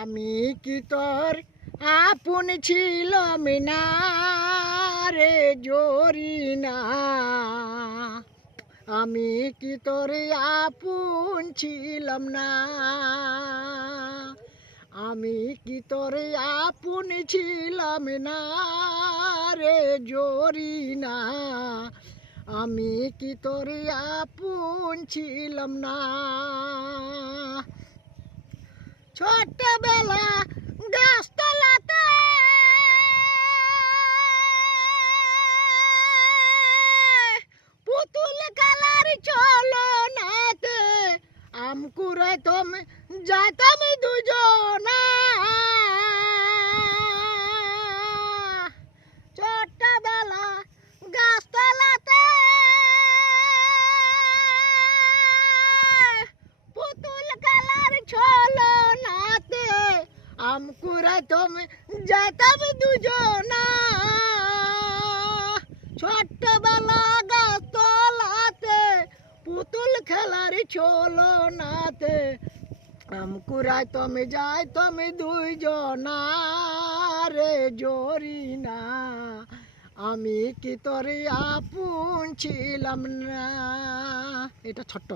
আমি কি তোর আপন ছিলাম না রে জরিনা, আমি কি তোর আপন ছিলাম না, আমি কি তোর আপন ছিলাম না রে জরিনা, আমি কি তোর আপন ছিলাম না। ছোটবেলা গাছতলাতে পুতুল খেলার চলো নাতে আম কুড়াইতাম যাইতাম দুজনা, ছোটবেলা গাছতলাতে পুতুল খেলার চলো নাতে আম কুড়াইতাম যাইতাম দুজনা, ছোট্টবেলা গাছতলাতে পুতুল খেলার চলো নাতে আম কুড়াইতাম যাইতাম দুইজনা রে জরিনা, আমি কি তোর আপন ছিলাম না। এটা ছোট্ট।